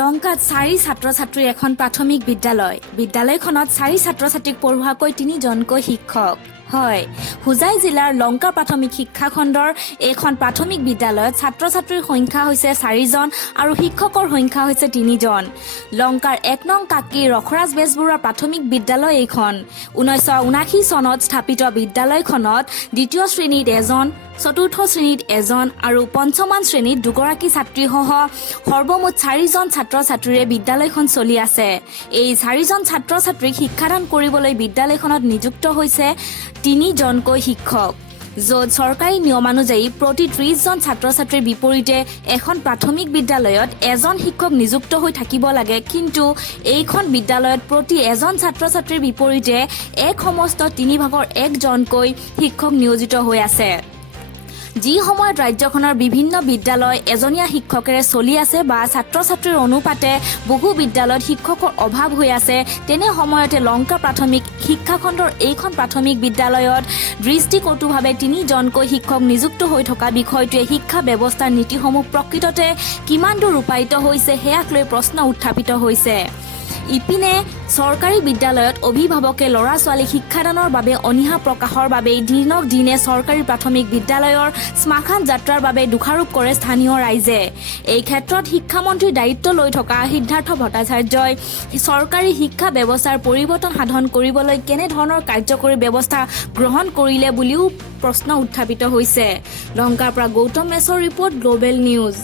লংকাত 4 ছাত্ৰ-ছাত্ৰীৰ এখন প্ৰাথমিক বিদ্যালয়। বিদ্যালয়খনত 4 ছাত্ৰ-ছাত্ৰীক পঢ়ুৱাকৈ 3জনকৈ শিক্ষক। হয়, হুজাই জিলাৰ লংকা প্ৰাথমিক শিক্ষা খণ্ডৰ এখন প্ৰাথমিক বিদ্যালয়ত ছাত্ৰ-ছাত্ৰীৰ সংখ্যা হৈছে 4জন আৰু শিক্ষকৰ সংখ্যা হৈছে 3জন। লংকাৰ 1 নং কাকি ৰখৰাজ বেজবৰুৱা প্ৰাথমিক বিদ্যালয় এইখন। 1979 চনত স্থাপিত বিদ্যালয়খনত দ্বিতীয় শ্ৰেণীত 1জন, চতুৰ্থ শ্ৰেণীত 1জন আৰু পঞ্চমান শ্ৰেণীত 2গৰাকী ছাত্ৰীসহ সৰ্বমুঠ 4জন ছাত্ৰ-ছাত্ৰীৰে বিদ্যালয়খন চলি আছে। এই 4জন ছাত্ৰ-ছাত্ৰীক শিক্ষাদান কৰিবলৈ বিদ্যালয়খনত নিযুক্ত হৈছে 3জনকৈ শিক্ষক, য'ত চৰকাৰী নিয়মানুযায়ী প্ৰতি 30জন ছাত্ৰ-ছাত্ৰীৰ বিপৰীতে এখন প্ৰাথমিক বিদ্যালয়ত 1জন শিক্ষক নিযুক্ত হৈ থাকিব লাগে, কিন্তু এইখন বিদ্যালয়ত প্ৰতি 1জন ছাত্ৰ-ছাত্ৰীৰ বিপৰীতে এক সমস্ত 3/1জনকৈ শিক্ষক নিয়োজিত হৈ আছে। যি সময়ত ৰাজ্যখনৰ বিভিন্ন বিদ্যালয় এজনীয়া শিক্ষকেৰে চলি আছে বা ছাত্ৰ-ছাত্ৰীৰ অনুপাতে বহু বিদ্যালয়ত শিক্ষকৰ অভাৱ হৈ আছে, তেনে সময়তে লংকা প্ৰাথমিক শিক্ষাখণ্ডৰ এইখন প্ৰাথমিক বিদ্যালয়ত দৃষ্টিকটুভাৱে 3জনকৈ শিক্ষক নিযুক্ত হৈ থকা বিষয়টোৱে শিক্ষা ব্যৱস্থাৰ নীতিসমূহ প্ৰকৃততে কিমান দূৰ ৰূপায়িত হৈছে সেয়াক লৈ প্ৰশ্ন উত্থাপিত হৈছে। ইপিনে চৰকাৰী বিদ্যালয়ত অভিভাৱকে ল'ৰা-ছোৱালী শিক্ষাদানৰ বাবে অনীহা প্ৰকাশৰ বাবে দিনক দিনে চৰকাৰী প্ৰাথমিক বিদ্যালয়ৰ শ্মশান যাত্ৰাৰ বাবে দোষাৰোপ কৰে স্থানীয় ৰাইজে। এই ক্ষেত্ৰত শিক্ষামন্ত্ৰীৰ দায়িত্ব লৈ থকা সিদ্ধাৰ্থ ভট্টাচাৰ্যই চৰকাৰী শিক্ষা ব্যৱস্থাৰ পৰিৱৰ্তন সাধন কৰিবলৈ কেনেধৰণৰ কাৰ্যকৰী ব্যৱস্থা গ্ৰহণ কৰিলে বুলিও প্ৰশ্ন উত্থাপিত হৈছে। লংকাৰ পৰা গৌতম মেছৰ ৰিপৰ্ট, গ্ল'বেল নিউজ।